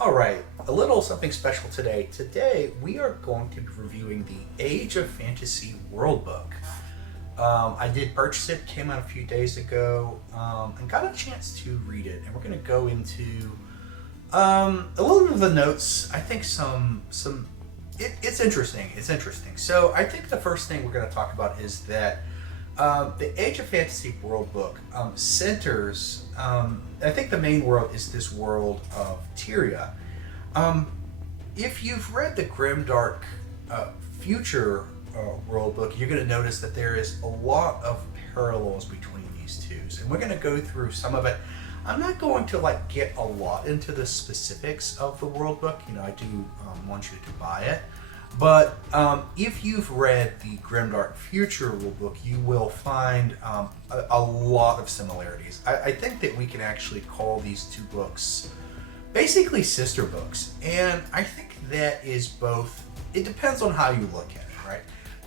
All right, a little something special today. Today we are going to be reviewing the Age of Fantasy World Book. I did purchase it, came out a few days ago, and got a chance to read it. And we're going to go into a little bit of the notes. I think it's interesting. It's interesting. So I think the first thing we're going to talk about is that the Age of Fantasy World Book centers. I think the main world is this world of Tyria. If you've read the Grimdark Future World Book, you're going to notice that there is a lot of parallels between these two, and we're going to go through some of it. I'm not going to get a lot into the specifics of the World Book. I do want you to buy it. But if you've read the Grimdark Future Rule Book, you will find a lot of similarities. I think that we can actually call these two books basically sister books. And I think that is both, it depends on how you look at it, right?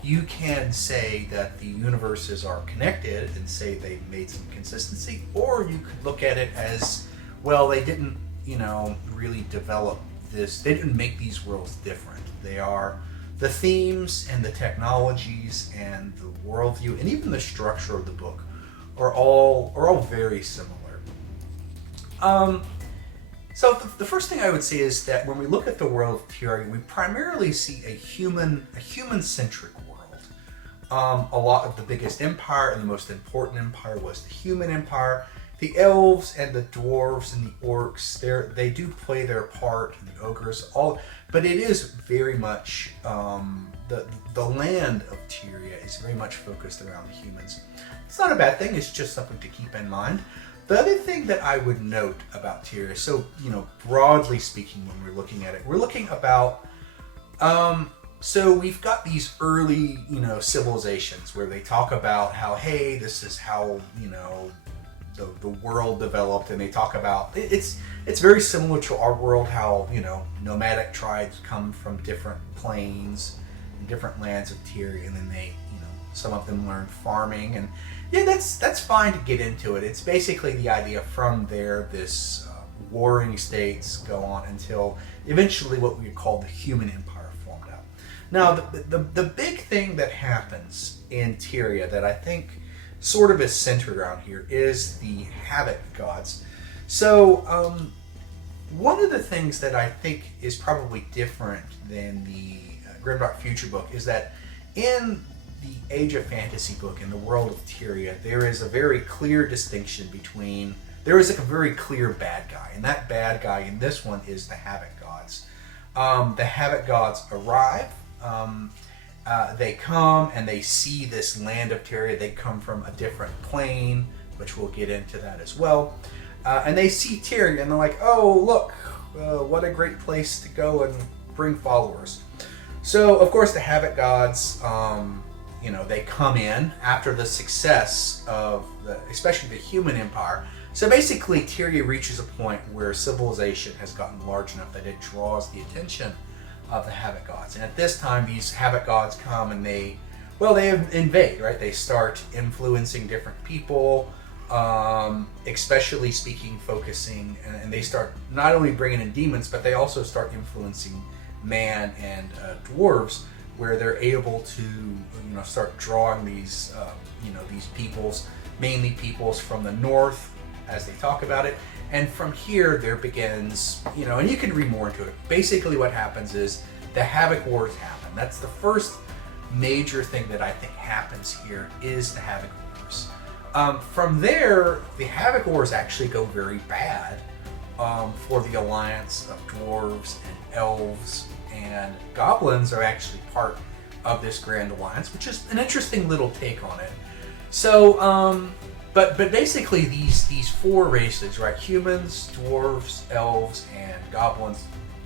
You can say that the universes are connected and say they've made some consistency, or you could look at it as, well, they didn't, really develop this, they didn't make these worlds different. They are the themes and the technologies and the worldview and even the structure of the book are all very similar. So the first thing I would say is that when we look at the world of Tyria, we primarily see a human-centric world. A lot of the biggest empire and the most important empire was the human empire. The elves and the dwarves and the orcs, they do play their part, and the ogres, but it is very much, the land of Tyria is very much focused around the humans. It's not a bad thing, it's just something to keep in mind. The other thing that I would note about Tyria, so, broadly speaking when we're looking at it, we're looking about, so we've got these early, civilizations where they talk about how, hey, this is how, the world developed, and they talk about it's very similar to our world, how nomadic tribes come from different plains and different lands of Tyria, and then they some of them learn farming, and yeah, that's fine to get into it. It's basically the idea from there, this warring states go on until eventually what we would call the human empire formed out. Now the big thing that happens in Tyria that I think sort of is centered around here is the Havoc gods. So one of the things that I think is probably different than the Grimdark Future book is that in the Age of Fantasy book, in the world of Tyria, there is a very clear distinction between, there is a very clear bad guy, and that bad guy in this one is the Havoc gods. The Havoc gods arrive, they come and they see this land of Tyria. They come from a different plane, which we'll get into that as well. And they see Tyria and they're like, oh, look, what a great place to go and bring followers. So, of course, the Havoc gods, they come in after the success of, especially the human empire. So basically, Tyria reaches a point where civilization has gotten large enough that it draws the attention of the Havoc gods. And at this time, these Havoc gods come and they invade, right? They start influencing different people, especially speaking, focusing, and they start not only bringing in demons, but they also start influencing man and dwarves, where they're able to, start drawing these, these peoples, mainly peoples from the north, as they talk about it. And from here, there begins, and you can read more into it. Basically what happens is the Havoc Wars happen. That's the first major thing that I think happens here is the Havoc Wars. From there, the Havoc Wars actually go very bad for the alliance of dwarves and elves, and goblins are actually part of this grand alliance, which is an interesting little take on it. So, but basically these four races, right? Humans, dwarves, elves, and goblins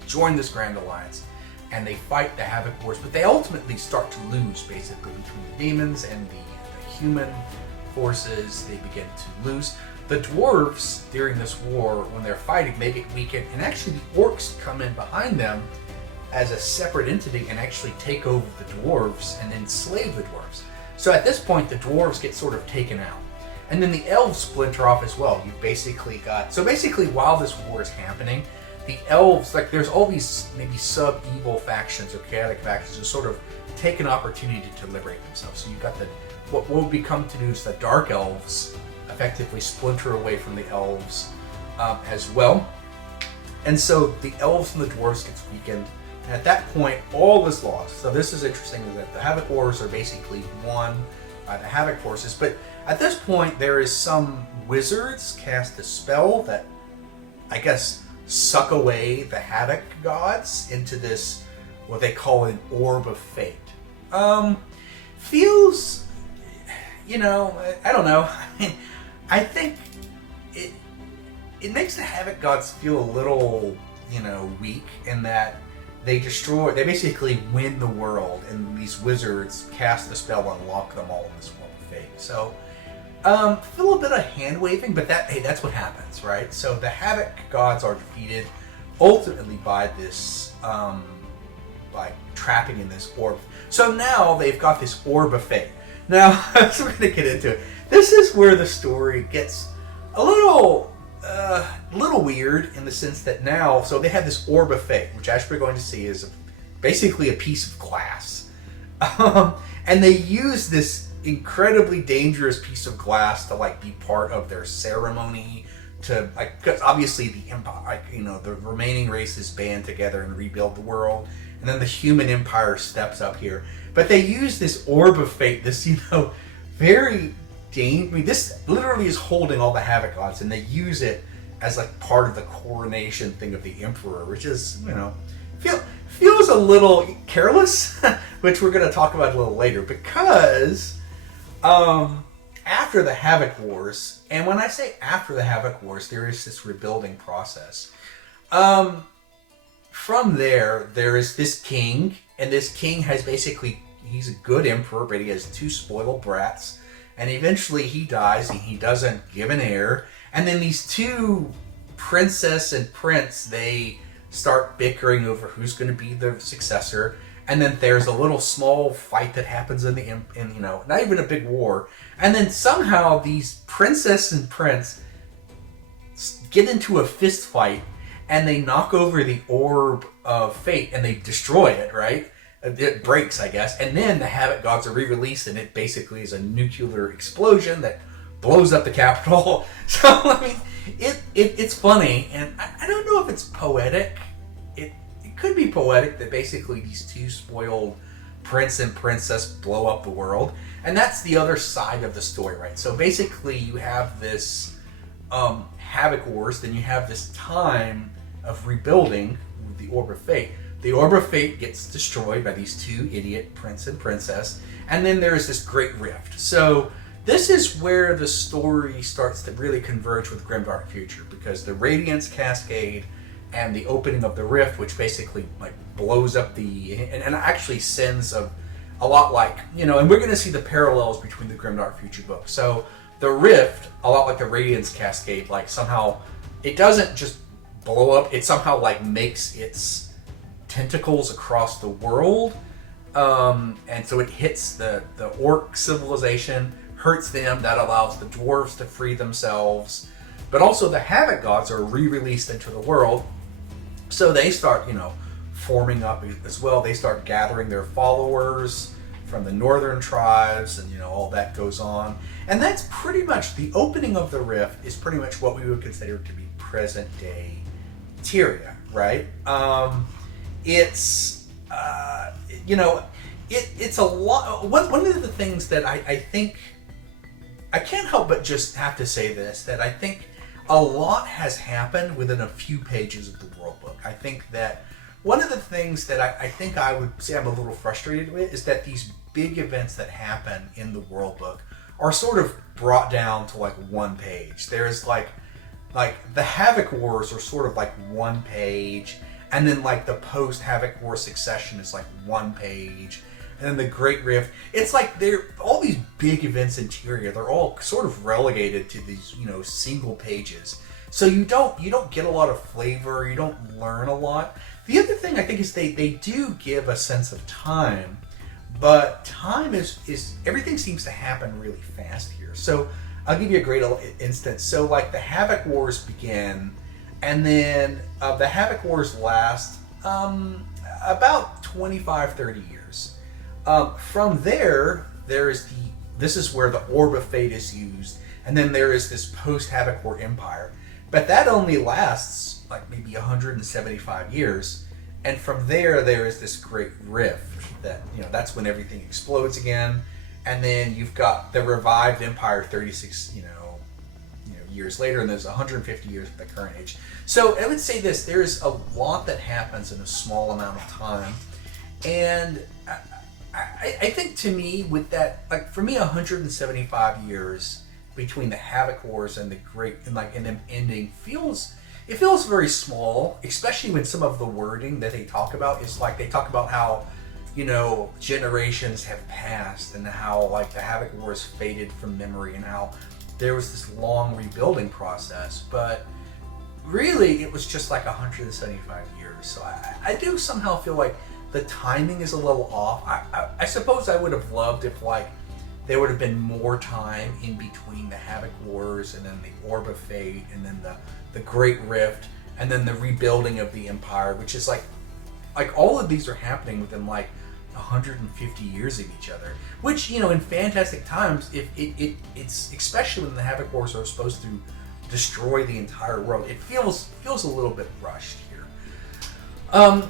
join this grand alliance, and they fight the Havoc Wars. But they ultimately start to lose, basically, between the demons and the human forces. They begin to lose. The dwarves, during this war, when they're fighting, they get weakened, and actually the orcs come in behind them as a separate entity and actually take over the dwarves and enslave the dwarves. So at this point, the dwarves get sort of taken out. And then the elves splinter off as well. You've basically got, so basically while this war is happening, the elves, like there's all these maybe sub-evil factions or chaotic factions that sort of take an opportunity to liberate themselves. So you've got what will become to do is the dark elves effectively splinter away from the elves as well. And so the elves and the dwarves gets weakened. And at that point, all is lost. So this is interesting that the Havoc Wars are basically won by the Havoc forces. But at this point, there is some wizards cast a spell that, I guess, suck away the Havoc gods into this, what they call an Orb of Fate. Feels, I don't know. I think it makes the Havoc gods feel a little, weak in that they basically win the world, and these wizards cast a spell and lock them all in this Orb of Fate. So, feel a bit of hand waving, but that's what happens, right? So the Havoc gods are defeated ultimately by this, by trapping in this orb. So now they've got this Orb of Fate. Now, so we're going to get into it. This is where the story gets a little weird in the sense that now, so they have this Orb of Fate, which as we're going to see is basically a piece of glass. And they use this incredibly dangerous piece of glass to be part of their ceremony to because obviously the empire, the remaining races band together and rebuild the world, and then the human empire steps up here. But they use this Orb of Fate, this very this literally is holding all the Havoc gods, and they use it as part of the coronation thing of the emperor, which is feels a little careless, which we're going to talk about a little later, because after the Havoc Wars, and when I say after the Havoc Wars, there is this rebuilding process. From there is this king, and this king has he's a good emperor, but he has two spoiled brats, and eventually he dies, and he doesn't give an heir, and then these two princess and prince, they start bickering over who's going to be the successor. And then there's a little small fight that happens in not even a big war. And then somehow these princess and prince get into a fist fight, and they knock over the Orb of Fate, and they destroy it, right? It breaks, I guess. And then the Havoc gods are re-released, and it basically is a nuclear explosion that blows up the capital. So, I mean, it's funny, and I don't know if it's poetic. It could be poetic that basically these two spoiled prince and princess blow up the world, and that's the other side of the story, right? So basically you have this Havoc Wars, then you have this time of rebuilding with the Orb of Fate. The Orb of Fate gets destroyed by these two idiot prince and princess, and then there's this great rift. So this is where the story starts to really converge with Grimdark Future, because the Radiance Cascade and the opening of the rift, which basically blows up and actually sends a lot and we're going to see the parallels between the Grimdark Future book. So the rift, a lot like the Radiance Cascade, somehow it doesn't just blow up, it somehow makes its tentacles across the world, and so it hits the orc civilization, hurts them. That allows the dwarves to free themselves, but also the Havoc gods are re-released into the world. So they start, forming up as well. They start gathering their followers from the northern tribes, and all that goes on. And that's pretty much the opening of the rift is pretty much what we would consider to be present day Tyria, right? It's it's a lot. One of the things that I think I can't help but just have to say this, that I think a lot has happened within a few pages of the World Book. I think that one of the things that I think I would say I'm a little frustrated with is that these big events that happen in the World Book are sort of brought down to one page. There's like the Havoc Wars are sort of one page, and then the post-Havoc War succession is one page, and then the Great Rift. It's they're all these big events in Tyria. They're all sort of relegated to these single pages. So you don't get a lot of flavor. You don't learn a lot. The other thing I think is they do give a sense of time, but time is everything seems to happen really fast here. So I'll give you a great instance. So the Havoc Wars begin, And then the Havoc Wars last about 25, 30 years. From there, this is where the Orb of Fate is used, and then there is this post-Havoc War Empire. But that only lasts like maybe 175 years, and from there is this great rift that, that's when everything explodes again, and then you've got the revived Empire 36, years later, and there's 150 years of the current age. So I would say this: there's a lot that happens in a small amount of time, and I think, to me, with that, like, for me, 175 years between the Havoc Wars and the Great, and them ending feels very small, especially when some of the wording that they talk about is like, they talk about how, generations have passed, and how, like, the Havoc Wars faded from memory, and how there was this long rebuilding process. But really, it was just like 175 years. So I do somehow feel like the timing is a little off. I suppose I would have loved if, like, there would have been more time in between the Havoc Wars and then the Orb of Fate and then the Great Rift and then the rebuilding of the Empire, which is like all of these are happening within like 150 years of each other. Which, in Fantastic Times, if it's especially when the Havoc Wars are supposed to destroy the entire world, it feels a little bit rushed here.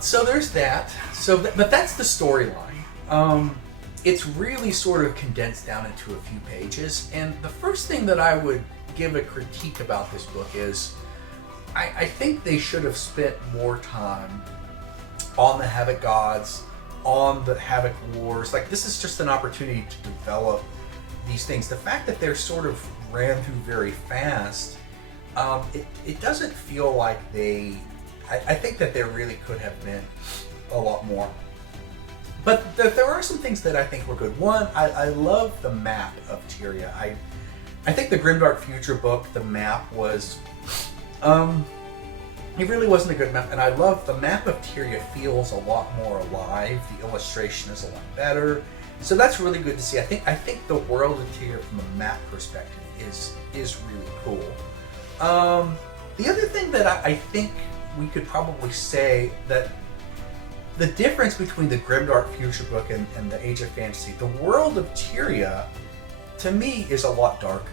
So there's that. But that's the storyline. It's really sort of condensed down into a few pages. And the first thing that I would give a critique about this book is, I think they should have spent more time on the Havoc Gods, on the Havoc Wars. Like, this is just an opportunity to develop these things. The fact that they're sort of ran through very fast, it doesn't feel like I think that there really could have been a lot more. But there are some things that I think were good. One, I love the map of Tyria. I think the Grimdark Future book, the map was, it really wasn't a good map, and I love the map of Tyria. Feels a lot more alive. The illustration is a lot better, so that's really good to see. I think the world of Tyria from a map perspective is really cool. The other thing that I think we could probably say, that the difference between the Grimdark Future book and the Age of Fantasy, the world of Tyria, to me, is a lot darker.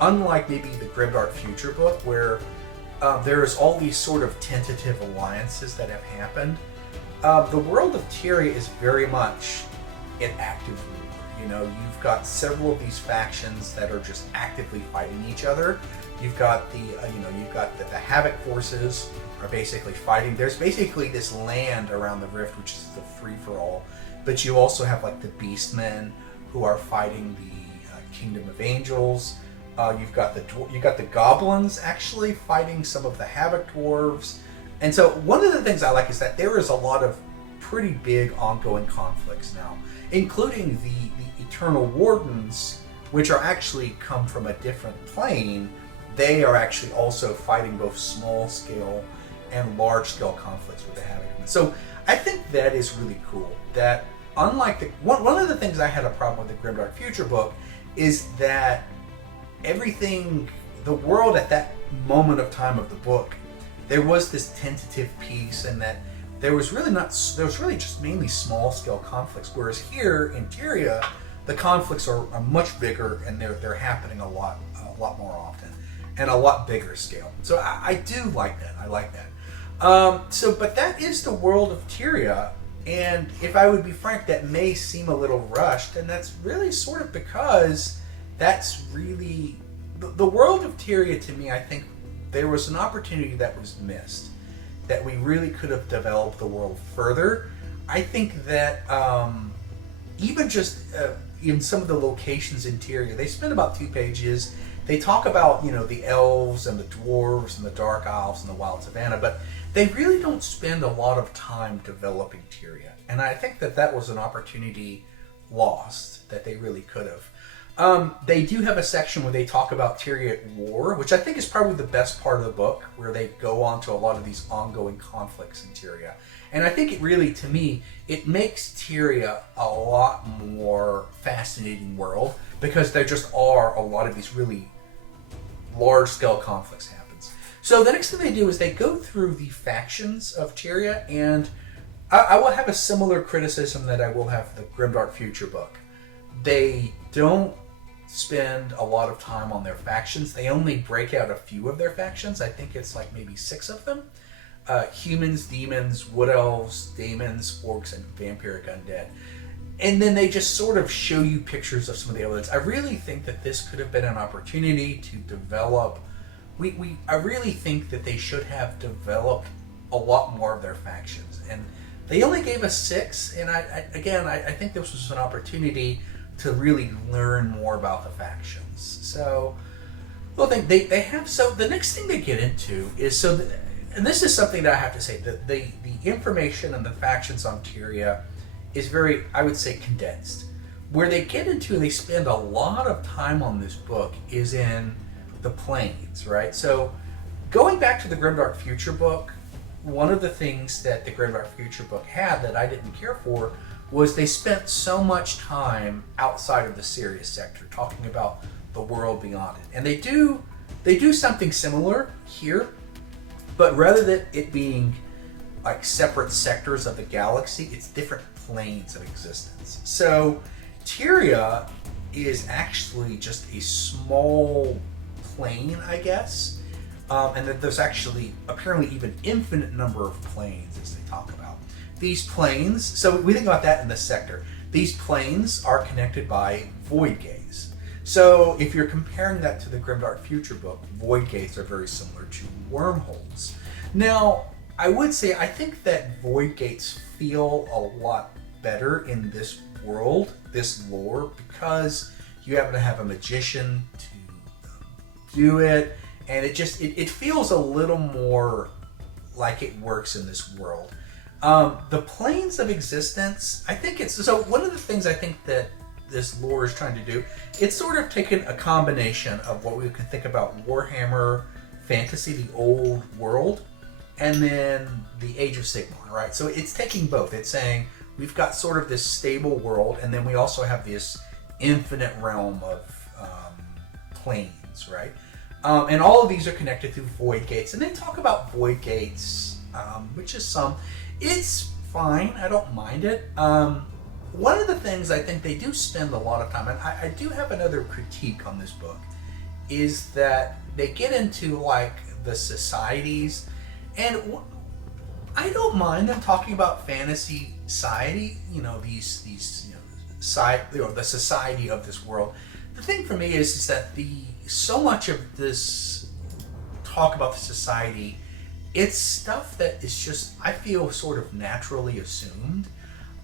Unlike maybe the Grimdark Future book, where there's all these sort of tentative alliances that have happened, the world of Tyria is very much an active war. You've got several of these factions that are just actively fighting each other. You've got the Havoc forces are basically fighting. There's basically this land around the Rift, which is the free-for-all. But you also have, like, the Beastmen, who are fighting the Kingdom of Angels. You've got the Goblins actually fighting some of the Havoc Dwarves. And so one of the things I like is that there is a lot of pretty big ongoing conflicts now, including the Eternal Wardens, which are actually come from a different plane. They are actually also fighting both small-scale and large-scale conflicts with the Havoc. So I think that is really cool. That unlike one of the things I had a problem with the Grimdark Future book is that the world at that moment of time of the book, there was this tentative peace, and that there was really just mainly small-scale conflicts. Whereas here in Tyria, the conflicts are much bigger, and they're happening a lot more often, and a lot bigger scale. So I do like that. I like that. But that is the world of Tyria, and if I would be frank, that may seem a little rushed, and that's really sort of because that's really the world of Tyria. To me, I think there was an opportunity that was missed, that we really could have developed the world further. I think that even just in some of the locations in Tyria, they spend about 2 pages. They talk about, the elves and the dwarves and the dark isles and the wild savannah, but they really don't spend a lot of time developing Tyria. And I think that was an opportunity lost that they really could have. They do have a section where they talk about Tyria at war, which I think is probably the best part of the book, where they go on to a lot of these ongoing conflicts in Tyria. And I think it really, to me, it makes Tyria a lot more fascinating world, because there just are a lot of these really large-scale conflicts happens. So the next thing they do is they go through the factions of Tyria, and I will have a similar criticism that I will have the Grimdark Future book. They don't spend a lot of time on their factions. They only break out a few of their factions. I think it's like maybe 6 of them. Humans, demons, wood elves, daemons, orcs, and vampiric undead. And then they just sort of show you pictures of some of the elements. I really think that this could have been an opportunity to develop. I really think that they should have developed a lot more of their factions. And they only gave us 6, and I think this was an opportunity to really learn more about the factions. So, well, they have. So the next thing they get into is and this is something that I have to say, that the information and the factions on Tyria is very, I would say, condensed. Where they get into and they spend a lot of time on this book is in the planes, right? So going back to the Grimdark Future book, one of the things that the Grimdark Future book had that I didn't care for was they spent so much time outside of the Sirius sector talking about the world beyond it. And they do something similar here, but rather than it being like separate sectors of the galaxy, it's different planes of existence. So Tyria is actually just a small plane, I guess, and that there's actually apparently even infinite number of planes as they talk about. These planes, so we think about that in this sector. These planes are connected by void gates. So if you're comparing that to the Grimdark Future book, void gates are very similar to wormholes. Now, I would say I think that void gates feel a lot better in this world, this lore, because you happen to have a magician to do it, and it feels a little more like it works in this world. The planes of existence, I think so one of the things I think that this lore is trying to do, it's sort of taken a combination of what we can think about Warhammer Fantasy, the old world, and then the Age of Sigmar, right? So it's taking both. It's saying we've got sort of this stable world, and then we also have this infinite realm of planes, right? And all of these are connected through void gates. And they talk about void gates, which is it's fine. I don't mind it. One of the things I think they do spend a lot of time, and I do have another critique on this book, is that they get into like the societies, and I don't mind them talking about fantasy society, these the society of this world. The thing for me is that so much of this talk about the society, it's stuff that is just, I feel, sort of naturally assumed.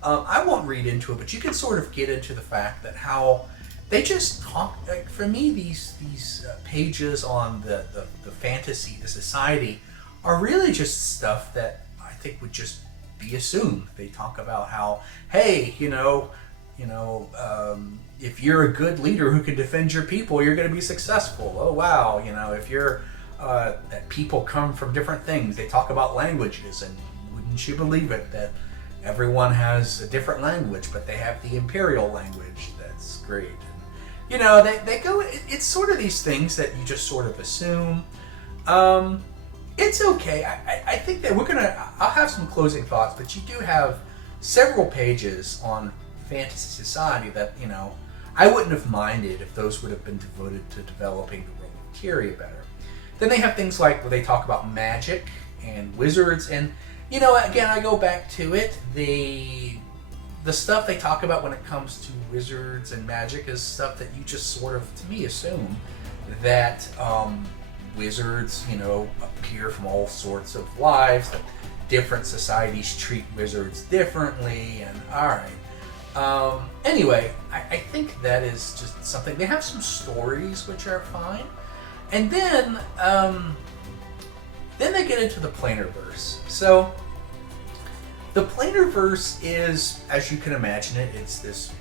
I won't read into it, but you can sort of get into the fact that how they just talk. Like, for me, these pages on the fantasy, the society, are really just stuff that I think would just be assumed. They talk about how, hey, if you're a good leader who can defend your people, you're going to be successful. Oh wow, if you're that people come from different things. They talk about languages, and wouldn't you believe it that everyone has a different language, but they have the imperial language. That's great. And, they go. It's sort of these things that you just sort of assume. It's okay. I think that I'll have some closing thoughts, but you do have several pages on fantasy society that, I wouldn't have minded if those would have been devoted to developing the world of Tyria better. Then they have things like where they talk about magic and wizards, and again, I go back to it. The stuff they talk about when it comes to wizards and magic is stuff that you just sort of, to me, assume that wizards, appear from all sorts of lives, that different societies treat wizards differently, and alright. Anyway, I think that is just something. They have some stories which are fine. And then they get into the Planarverse. So, the Planarverse is, as you can imagine it, it's this,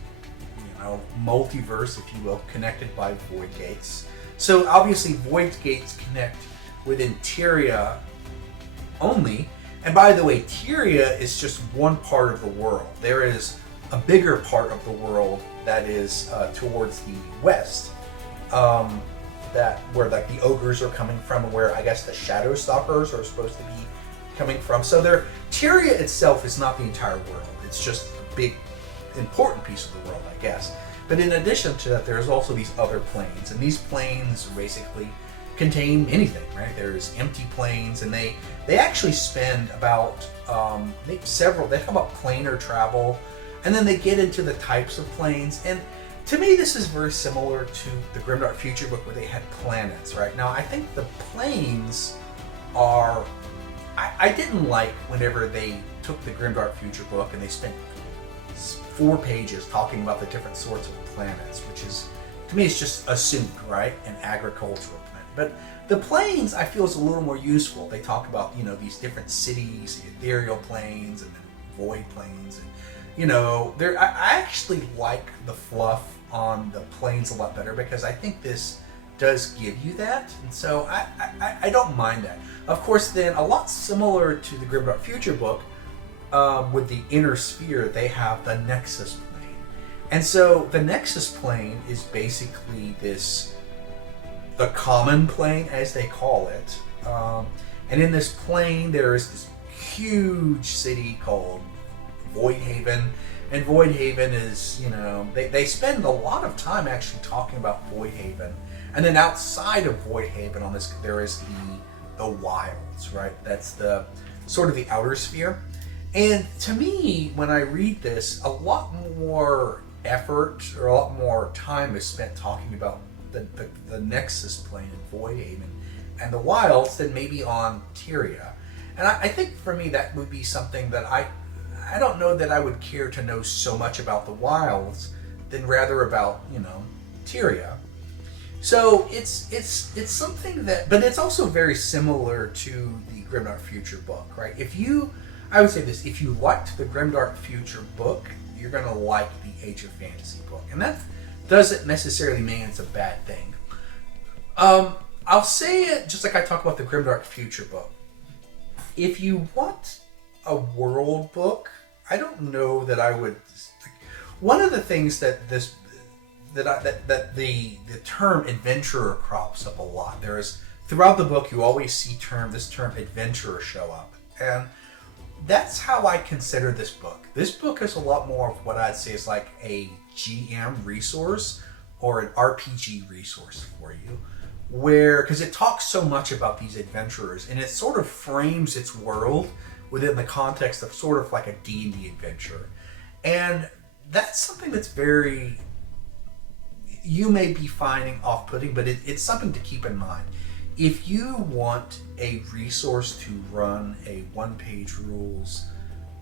multiverse, if you will, connected by void gates. So, obviously, void gates connect within Tyria only. And by the way, Tyria is just one part of the world. There is a bigger part of the world that is towards the west. that where like the ogres are coming from, and where I guess the shadow stalkers are supposed to be coming from. So Tyria itself is not the entire world. It's just a big, important piece of the world, I guess. But in addition to that, there's also these other planes, and these planes basically contain anything, right? There's empty planes, and they actually spend about they talk about planar travel, and then they get into the types of planes. And to me, this is very similar to the Grimdark Future book where they had planets, right? Now, I think the planes are... I didn't like whenever they took the Grimdark Future book and they spent 4 pages talking about the different sorts of planets, which is, to me, it's just assumed, right? An agricultural planet. But the planes, I feel, is a little more useful. They talk about, these different cities, the ethereal planes, and then void planes, and I actually like the fluff on the planes a lot better, because I think this does give you that, and so I don't mind that. Of course, then a lot similar to the Grimdark Future book, with the inner sphere, they have the Nexus plane, and so the Nexus plane is basically the common plane, as they call it, and in this plane there is this huge city called Voidhaven. And Voidhaven is, they spend a lot of time actually talking about Voidhaven. And then outside of Voidhaven on this, there is the wilds, right? That's the sort of the outer sphere. And to me, when I read this, a lot more effort or a lot more time is spent talking about the Nexus plane in Voidhaven and the wilds than maybe on Tyria. And I think for me that would be something that I don't know that I would care to know so much about the wilds than rather about, Tyria. So it's something that, but it's also very similar to the Grimdark Future book, right? I would say this, if you liked the Grimdark Future book, you're going to like the Age of Fantasy book. And that doesn't necessarily mean it's a bad thing. I'll say it just like I talk about the Grimdark Future book. If you want a world book, I don't know that I would. One of the things that the term adventurer crops up a lot. There is, throughout the book, you always see this term adventurer show up, and that's how I consider this book. This book is a lot more of what I'd say is like a GM resource or an RPG resource for you, because it talks so much about these adventurers, and it sort of frames its world within the context of sort of like a D&D adventure. And that's something that's very, you may be finding off-putting, but it's something to keep in mind. If you want a resource to run a one-page rules,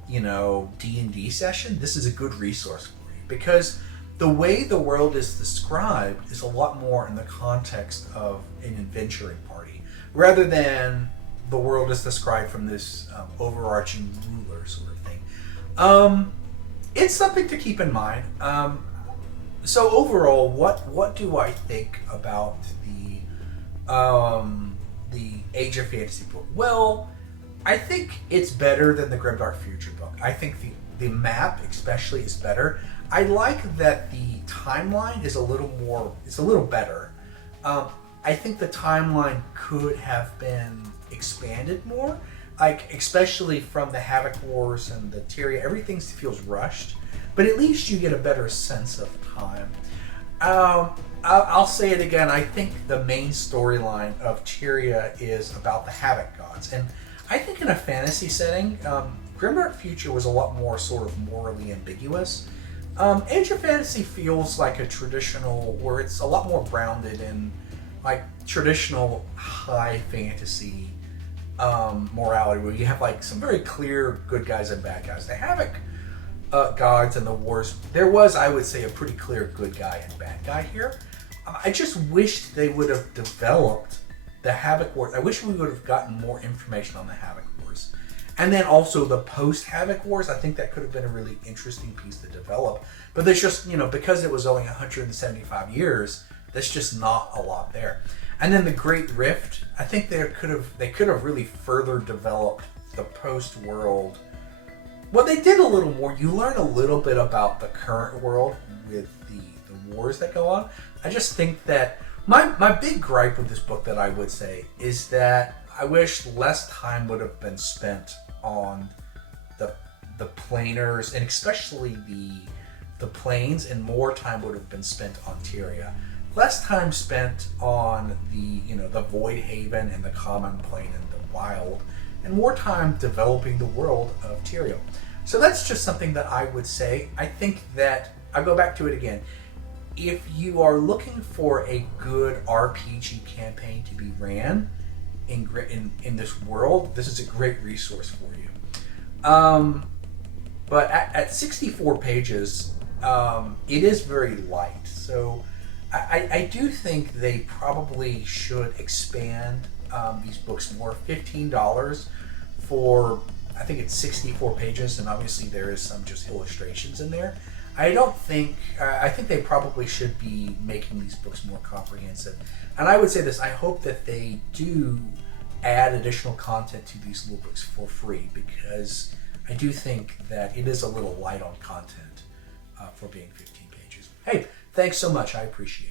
D&D session, this is a good resource for you, because the way the world is described is a lot more in the context of an adventuring party, rather than the world is described from this overarching ruler sort of thing. It's something to keep in mind. So overall, what do I think about the Age of Fantasy book? Well, I think it's better than the Grimdark Future book. I think the map especially is better. I like that the timeline is a little better. I think the timeline could have been expanded more, especially from the Havoc Wars and the Tyria. Everything feels rushed, but at least you get a better sense of time. I'll say it again. I think the main storyline of Tyria is about the Havoc gods, and I think in a fantasy setting, Grimdark Future was a lot more sort of morally ambiguous. Age of Fantasy feels like a traditional, where it's a lot more grounded in like traditional high fantasy morality, where you have like some very clear good guys and bad guys. The Havoc gods and the wars, there was, I would say, a pretty clear good guy and bad guy here. I just wished they would have developed the Havoc Wars. I wish we would have gotten more information on the Havoc Wars. And then also the post-Havoc Wars, I think that could have been a really interesting piece to develop. But there's just, because it was only 175 years, there's just not a lot there. And then the Great Rift, I think they could have really further developed the post-world. Well, they did a little more. You learn a little bit about the current world with the wars that go on. I just think that My big gripe with this book that I would say is that I wish less time would have been spent on the planers, and especially the planes, and more time would have been spent on Tyria. Less time spent on the Void Haven and the Common Plane and the Wild, and more time developing the world of Tyria. So that's just something that I would say. I think that I go back to it again. If you are looking for a good RPG campaign to be ran in this world, this is a great resource for you. But at 64 pages, it is very light. So I do think they probably should expand these books more. $15 for, I think it's 64 pages, and obviously there is some just illustrations in there. I think they probably should be making these books more comprehensive. And I would say this, I hope that they do add additional content to these little books for free, because I do think that it is a little light on content for being 15 pages. Hey, thanks so much. I appreciate it.